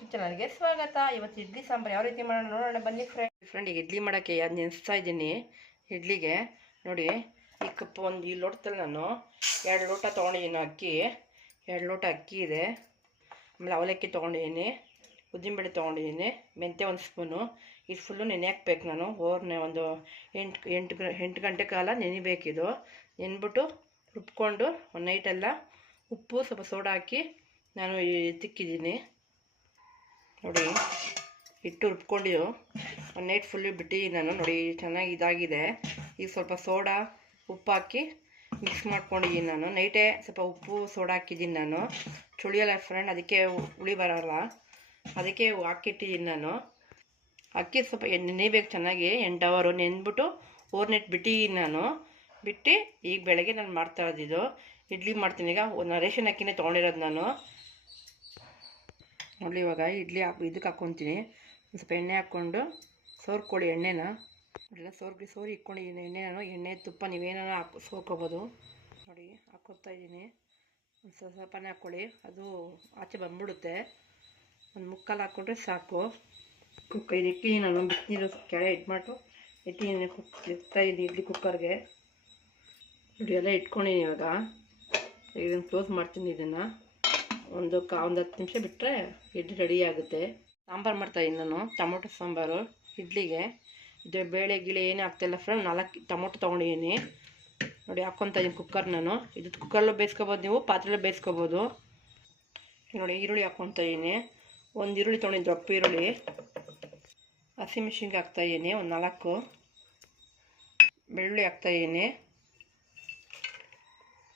ಕಿಚನಲ್ಗೆ ಸ್ವಾಗತ. ಇವತ್ತು ಇಡ್ಲಿ ಸಾಂಬಾರು ಯಾವ ರೀತಿ ಮಾಡೋಣ ನೋಡೋಣ. ಬನ್ನಿ ಫ್ರೆಂಡ್ ಫ್ರೆಂಡ್ ಈಗ ಇಡ್ಲಿ ಮಾಡೋಕ್ಕೆ ಅದು ನೆನೆಸ್ತಾ ಇದ್ದೀನಿ. ಇಡ್ಲಿಗೆ ನೋಡಿ, ಈ ಕಪ್ ಒಂದು ಈ ಲೋಟದಲ್ಲಿ ನಾನು ಎರಡು ಲೋಟ ತೊಗೊಂಡಿದ್ದೀನಿ ಅಕ್ಕಿ. ಎರಡು ಲೋಟ ಅಕ್ಕಿ ಇದೆ. ಆಮೇಲೆ ಅವಲಕ್ಕಿ ತೊಗೊಂಡಿದ್ದೀನಿ. ಉದ್ದಿನಬೇಳೆ ತೊಗೊಂಡಿದ್ದೀನಿ. ಮೆಂತ್ಯ ಒಂದು ಸ್ಪೂನು ಇದು ಫುಲ್ಲು ನೆನೆ ಹಾಕ್ಬೇಕು ನಾನು. ಓರ್ನೆ ಒಂದು ಎಂಟು ಎಂಟು ಎಂಟು ಗಂಟೆ ಕಾಲ ನೆನಿಬೇಕಿದು ನೆನ್ಬಿಟ್ಟು ರುಬ್ಕೊಂಡು ಒಂದು ನೈಟೆಲ್ಲ ಉಪ್ಪು, ಸ್ವಲ್ಪ ಸೋಡಾ ಹಾಕಿ ನಾನು ತಿಕ್ಕಿದ್ದೀನಿ. ನೋಡಿ, ಹಿಟ್ಟು ರುಬ್ಕೊಂಡಿದ್ದು. ಒಂದು ನೈಟ್ ಫುಲ್ಲು ಬಿಟ್ಟಿದ್ದೀನಿ ನಾನು ನೋಡಿ, ಚೆನ್ನಾಗಿ ಇದಾಗಿದೆ. ಈಗ ಸ್ವಲ್ಪ ಸೋಡಾ ಉಪ್ಪು ಹಾಕಿ ಮಿಕ್ಸ್ ಮಾಡ್ಕೊಂಡಿದ್ದೀನಿ ನಾನು. ನೈಟೇ ಸ್ವಲ್ಪ ಉಪ್ಪು, ಸೋಡಾ ಹಾಕಿದ್ದೀನಿ ನಾನು. ಚುಳಿಯಲ್ಲ ಫ್ರೆಂಡ್ ಅದಕ್ಕೆ ಹುಳಿ ಬರಲ್ಲ. ಅದಕ್ಕೆ ಹಾಕಿಟ್ಟಿದ್ದೀನಿ ನಾನು. ಅಕ್ಕಿ ಸ್ವಲ್ಪ ನೆನೆಯಬೇಕು ಚೆನ್ನಾಗಿ, ಎಂಟು ಅವರು ನೆನ್ಬಿಟ್ಟು ಓರ್ನೆಟ್ ಬಿಟ್ಟಿದ್ದೀನಿ ನಾನು. ಬಿಟ್ಟು ಈಗ ಬೆಳಗ್ಗೆ ನಾನು ಮಾಡ್ತಾ ಇದ್ದಿದ್ದು ಇಡ್ಲಿ ಮಾಡ್ತೀನಿ. ಈಗ ಒಂದು ರೇಷನ್ ಅಕ್ಕಿನೇ ತೊಗೊಂಡಿರೋದು ನಾನು. ನೋಡಿ ಇವಾಗ ಇಡ್ಲಿ ಹಾಕಿ, ಇದಕ್ಕೆ ಹಾಕ್ಕೊತೀನಿ. ಒಂದು ಸ್ವಲ್ಪ ಎಣ್ಣೆ ಹಾಕ್ಕೊಂಡು ಸೋರ್ಕೊಳ್ಳಿ ಎಣ್ಣೆನ. ಎಲ್ಲ ಸೋರ್ಗಿ, ಸೋರಿ ಇಟ್ಕೊಂಡಿದ್ದೀನಿ ಎಣ್ಣೆ ನಾನು ಎಣ್ಣೆ ತುಪ್ಪ ನೀವೇನಾರ ಹಾಕಿ, ಸೋರ್ಕೋಬೋದು. ನೋಡಿ ಹಾಕ್ಕೊತಾ ಇದ್ದೀನಿ. ಒಂದು ಸ್ವಲ್ಪ ಸ್ವಲ್ಪನೇ ಹಾಕ್ಕೊಳ್ಳಿ. ಅದು ಆಚೆ ಬಂದ್ಬಿಡುತ್ತೆ. ಒಂದು ಮುಕ್ಕಾಲು ಹಾಕ್ಕೊಂಡ್ರೆ ಸಾಕು. ಕುಕ್ಕ ಇದು ಇಟ್ಟಿದ್ದೀನಿ ನಾನು ಬಿಸಿನೀರು ಕೆಳಗೆ ಇಟ್ಬಿಟ್ಟು ಇಟ್ಟಿದ್ದೀನಿ ಕುಕ್ ಇಡ್ತಾ ಇದ್ದೀನಿ ಇಡ್ಲಿ ಕುಕ್ಕರ್ಗೆ ನೋಡಿ ಎಲ್ಲ ಇಟ್ಕೊಂಡಿದ್ದೀನಿ ಇವಾಗ. ಇದನ್ನು ಕ್ಲೋಸ್ ಮಾಡ್ತೀನಿ ಇದನ್ನು. ಒಂದು ಕಾ ಒಂದು ಹತ್ತು ನಿಮಿಷ ಬಿಟ್ಟರೆ ಇಡ್ಲಿ ರೆಡಿ ಆಗುತ್ತೆ. ಸಾಂಬಾರು ಮಾಡ್ತಾಯಿದ್ದೀನಿ ನಾನು, ಟೊಮೊಟೊ ಸಾಂಬಾರು, ಇಡ್ಲಿಗೆ. ಇದು ಬೇಳೆ ಗಿಳೆ ಏನೂ ಹಾಕ್ತಾಯಿಲ್ಲ ಫ್ರೆಂಡ್ ನಾಲ್ಕು ಟೊಮೊಟೊ ತೊಗೊಂಡಿದ್ದೀನಿ ನೋಡಿ ಹಾಕ್ಕೊತಾ ಇದ್ದೀನಿ ಕುಕ್ಕರ್ ನಾನು. ಇದು ಕುಕ್ಕರಲ್ಲೂ ಬೇಯಿಸ್ಕೊಬೋದು ನೀವು, ಪಾತ್ರೆಲ್ಲೂ ಬೇಯಿಸ್ಕೊಬೋದು. ನೋಡಿ, ಈರುಳ್ಳಿ ಹಾಕ್ಕೊತಾ ಇದ್ದೀನಿ ಒಂದು ಈರುಳ್ಳಿ ತೊಗೊಂಡಿದ್ದು, ದೊಡ್ಡ ಈರುಳ್ಳಿ. ಹಸಿಮೆಣ್ಸಿನ್ಕಾಯಿ ಹಾಕ್ತಾಯಿದ್ದೀನಿ ಒಂದು ನಾಲ್ಕು. ಬೆಳ್ಳುಳ್ಳಿ ಹಾಕ್ತಾಯಿದ್ದೀನಿ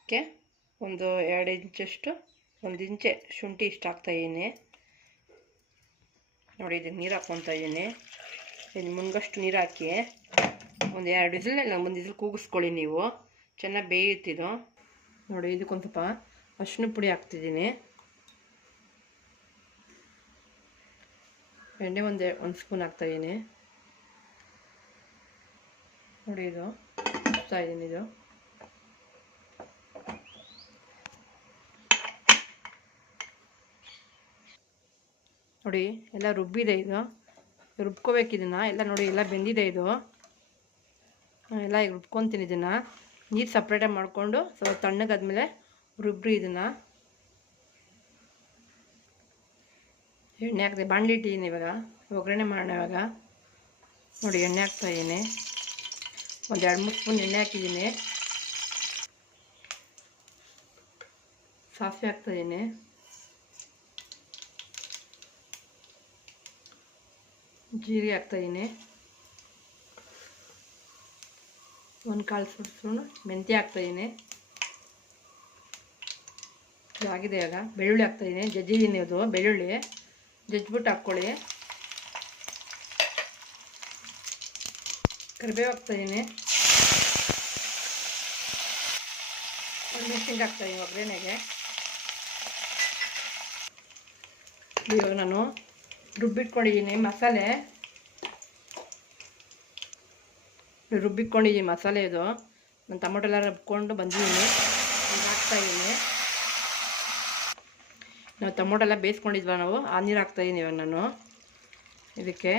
ಓಕೆ ಒಂದು ಎರಡು ಇಂಚಷ್ಟು ಒಂದು ಇಂಚೆ ಶುಂಠಿ ಇಷ್ಟು ಹಾಕ್ತಾಯಿದ್ದೀನಿ ನೋಡಿ, ಇದಕ್ಕೆ ನೀರು ಹಾಕ್ಕೊತಾ ಇದ್ದೀನಿ ಇನ್ನು ಮುನ್ಗಷ್ಟು ನೀರು ಹಾಕಿ ಒಂದು ಎರಡು ವಿಸಿಲ್ ಇಲ್ಲ, ಒಂದು ಇದ್ರಲ್ಲಿ ಕೂಗಿಸ್ಕೊಳ್ಳಿ ನೀವು. ಚೆನ್ನಾಗಿ ಬೇಯುತ್ತಿದ್ದು ನೋಡಿ, ಇದಕ್ಕೊಂದು ಸ್ವಲ್ಪ ಅರಿಶಿನ ಪುಡಿ ಹಾಕ್ತಿದ್ದೀನಿ ಎಣ್ಣೆ ಒಂದು ಒಂದು ಸ್ಪೂನ್ ಹಾಕ್ತಾಯಿದ್ದೀನಿ ನೋಡಿ, ಇದು ಹಾಕ್ತಾ ಇದ್ದೀನಿ ಇದು. ನೋಡಿ, ಎಲ್ಲ ರುಬ್ಬಿದೆ ಇದು. ರುಬ್ಕೋಬೇಕು ಇದನ್ನು. ಎಲ್ಲ ನೋಡಿ, ಎಲ್ಲ ಬೆಂದಿದೆ ಇದು. ಎಲ್ಲ ಈಗ ರುಬ್ಕೊತೀನಿ ಇದನ್ನು. ನೀರು ಸಪ್ರೇಟಾಗಿ ಮಾಡಿಕೊಂಡು ಸ್ವಲ್ಪ ತಣ್ಣಗಾದ್ಮೇಲೆ ರುಬ್ರಿ ಇದನ್ನು. ಎಣ್ಣೆ ಹಾಕ್ದೆ. ಬಾಣಲಿ ಇಟ್ಟಿದ್ದೀನಿ ಇವಾಗ. ಒಗ್ಗರಣೆ ಮಾಡೋಣ ಇವಾಗ. ನೋಡಿ, ಎಣ್ಣೆ ಹಾಕ್ತಾ ಇದ್ದೀನಿ. ಒಂದು ಎರಡು ಮೂರು ಸ್ಪೂನ್ ಎಣ್ಣೆ ಹಾಕಿದ್ದೀನಿ. ಸಾಸಿವೆ ಹಾಕ್ತಾಯಿದ್ದೀನಿ ಜೀರಿಗೆ ಹಾಕ್ತಾಯಿದ್ದೀನಿ ಒಂದು ಕಾಲು ಸ್ಪೂನು ಮೆಂತ್ಯ ಹಾಕ್ತಾಯಿದ್ದೀನಿ ಇದಾಗಿದೆ ಆಗ ಬೆಳ್ಳುಳ್ಳಿ ಹಾಕ್ತಾಯಿದ್ದೀನಿ ಜಜ್ಜಿದ್ದೀನಿ ಅದು, ಬೆಳ್ಳುಳ್ಳಿ. ಜಜ್ಜಿಬಿಟ್ಟು ಹಾಕ್ಕೊಳ್ಳಿ. ಕರಿಬೇವು ಹಾಕ್ತಾಯಿದ್ದೀನಿ ಮೆಣಸಿನ್ಕಾಯಿ ಹಾಕ್ತಾಯಿದ್ದೀನಿ ಒಗ್ಗರಣೆಗೆ. ಇವಾಗ ನಾನು ರುಬ್ಬಿಟ್ಕೊಂಡಿದ್ದೀನಿ ಮಸಾಲೆ. ರುಬ್ಬಿಟ್ಕೊಂಡಿದ್ದೀನಿ ಮಸಾಲೆ ಇದು. ನಾನು ಟೊಮೊಟೊ ಎಲ್ಲ ರುಬ್ಕೊಂಡು ಬಂದಿದ್ದೀನಿ. ಹಾಕ್ತಾಯಿದ್ದೀನಿ ನಾವು ಟೊಮೊಟೊ ಎಲ್ಲ ಬೇಯಿಸ್ಕೊಂಡಿದ್ವ ನಾವು, ಆ ನೀರು ಹಾಕ್ತಾಯಿದ್ದೀನಿ ಇವಾಗ ನಾನು. ಇದಕ್ಕೆ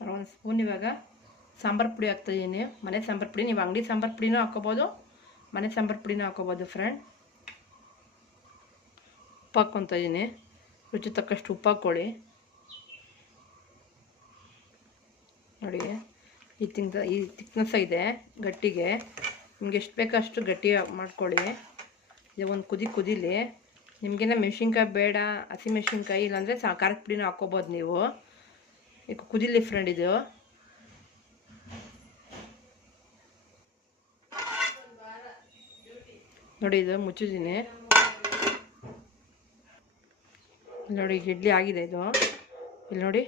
ಒಂದು ಸ್ಪೂನ್ ಇವಾಗ ಸಾಂಬಾರು ಪುಡಿ ಹಾಕ್ತಾಯಿದ್ದೀನಿ ಮನೆ ಸಾಂಬಾರು ಪುಡಿ, ನೀವು ಅಂಗಡಿ ಸಾಂಬಾರು ಪುಡಿನೂ ಹಾಕೋಬೋದು ಮನೆ ಸಾಂಬಾರು ಪುಡಿನೂ ಹಾಕೋಬೋದು ಫ್ರೆಂಡ್. ಉಪ್ಪು ಹಾಕ್ಕೊತಾ ಇದ್ದೀನಿ. ರುಚಿ ತಕ್ಕಷ್ಟು ಉಪ್ಪು ಹಾಕ್ಕೊಳ್ಳಿ. ನೋಡಿ, ಈ ತಿಂಗ ಈ ತಿಕ್ನೆಸ್ ಇದೆ ಗಟ್ಟಿಗೆ. ನಿಮ್ಗೆ ಎಷ್ಟು ಬೇಕೋ ಅಷ್ಟು ಗಟ್ಟಿ ಮಾಡ್ಕೊಳ್ಳಿ. ಇದು ಒಂದು ಕುದಿ ಕುದಿಲಿ. ನಿಮಗೇನ ಮೆಣಸಿನ್ಕಾಯಿ ಬೇಡ, ಹಸಿ ಮೆಣಸಿನ್ಕಾಯಿ ಇಲ್ಲಾಂದರೆ ಸಾ, ಖಾರದ ಪುಡಿನ ಹಾಕ್ಕೋಬೋದು ನೀವು. ಈಗ ಕುದಿಲಿ ಫ್ರೆಂಡ್ ಇದು. ನೋಡಿ, ಇದು ಮುಚ್ಚಿದ್ದೀನಿ. ನೋಡಿ, ಇಡ್ಲಿ ಆಗಿದೆ ಇದು. ಇಲ್ಲಿ ನೋಡಿ,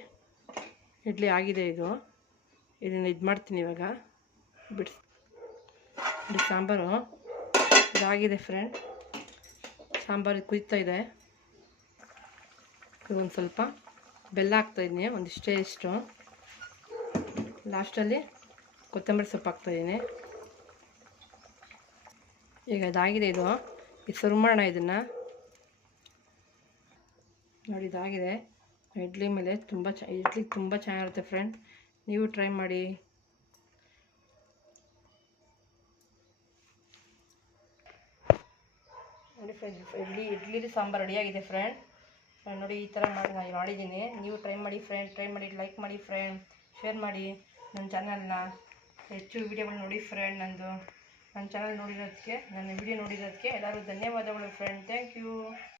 ಇಡ್ಲಿ ಆಗಿದೆ ಇದು. ಇದನ್ನು ಇದು ಮಾಡ್ತೀನಿ ಇವಾಗ. ಬಿಡ್ಸ್ ಇದು ಸಾಂಬಾರು. ಇದಾಗಿದೆ ಫ್ರೆಂಡ್ ಸಾಂಬಾರು ಕುದಿತಾ ಇದೆ. ಒಂದು ಸ್ವಲ್ಪ ಬೆಲ್ಲ ಹಾಕ್ತಾಯಿದ್ದೀನಿ ಒಂದಿಷ್ಟೇ ಇಷ್ಟು. ಲಾಸ್ಟಲ್ಲಿ ಕೊತ್ತಂಬರಿ ಸೊಪ್ಪು ಹಾಕ್ತಾಯಿದ್ದೀನಿ ಈಗ ಇದಾಗಿದೆ ಇದು. ಈಗ ಸರ್ವ್ ಮಾಡೋಣ ಇದನ್ನು. ನೋಡಿ ಇದಾಗಿದೆ. ಇಡ್ಲಿ ಮೇಲೆ ತುಂಬ ಚ, ಇಡ್ಲಿ ತುಂಬ ಚೆನ್ನಾಗಿರುತ್ತೆ ಫ್ರೆಂಡ್ ನೀವು ಟ್ರೈ ಮಾಡಿ. ನೋಡಿ ಫ್ರೆಂಡ್ ಇಡ್ಲಿ ಇಡ್ಲಿ ಸಾಂಬಾರು ರೆಡಿಯಾಗಿದೆ ಫ್ರೆಂಡ್ ನೋಡಿ ಈ ಥರ ಮಾಡಿ ನಾನು ಮಾಡಿದ್ದೀನಿ. ನೀವು ಟ್ರೈ ಮಾಡಿ ಫ್ರೆಂಡ್ ಟ್ರೈ ಮಾಡಿ ಲೈಕ್ ಮಾಡಿ ಫ್ರೆಂಡ್ ಶೇರ್ ಮಾಡಿ ನನ್ನ ಚಾನಲ್ನ ಹೆಚ್ಚು ವೀಡಿಯೋಗಳು ನೋಡಿ ಫ್ರೆಂಡ್ ನಂದು. ನನ್ನ ಚಾನಲ್ ನೋಡಿರೋದಕ್ಕೆ ನನ್ನ ವಿಡಿಯೋ ನೋಡಿರೋದಕ್ಕೆ ಎಲ್ಲರೂ ಧನ್ಯವಾದಗಳು ಫ್ರೆಂಡ್ ಥ್ಯಾಂಕ್ ಯು